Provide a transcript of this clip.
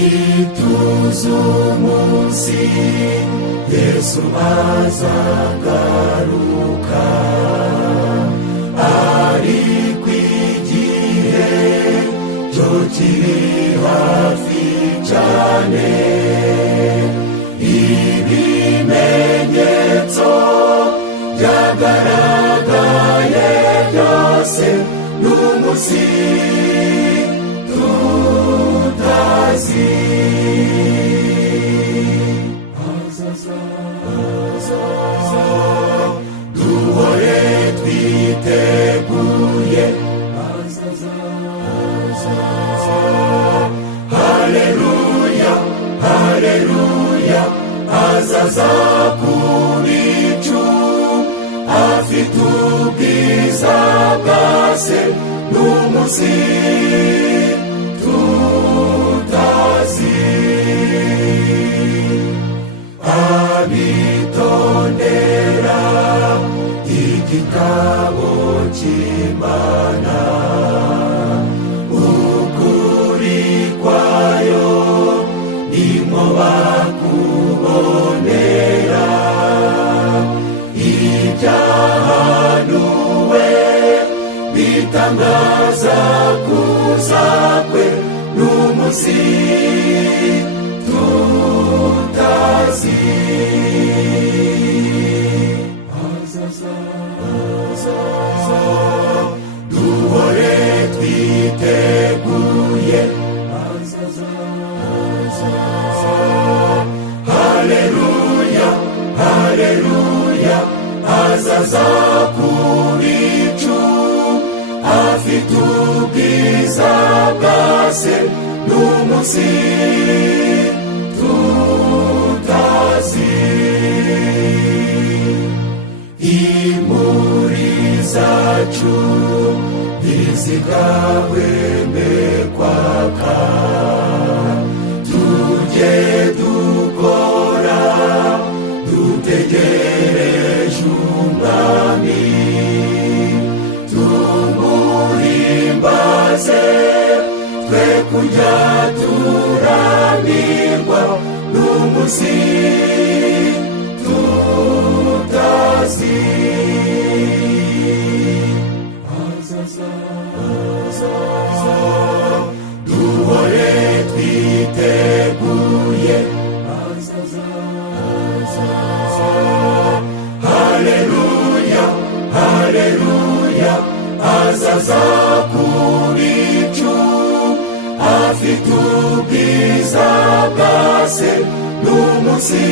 nituze umunsi Yesu azagaruka, ariko igihe cyo kiri hafi cyane. Ibimenyetso byagaragaye byose, n'umunsi tutazi. Duhore twiteguye, haleluya, haleluya. Azaza ku bicu, afite ubwiza bwa se, n'umunsi tutazi. Abitondera igitabo cy'Imana, ukuri kwayo nimwo bakubonera. Ibyahanuwe bitangaza kuza kwe, n'umunsi tutazi. Duhore twiteguye, haleluya, haleluya. Azaza ku bicu, afite ubwiza bwa se, n'umunsi tutazi. Imuri zacu ntizigahweme kwaka, tujye dukora dutegereje umwami, tumuhimbaze twe kujya turambirwa, n'umunsi tutazi. Duhore twiteguye, haleluya, haleluya. Azaza ku bicu, afite ubwiza bwa se, n'umunsi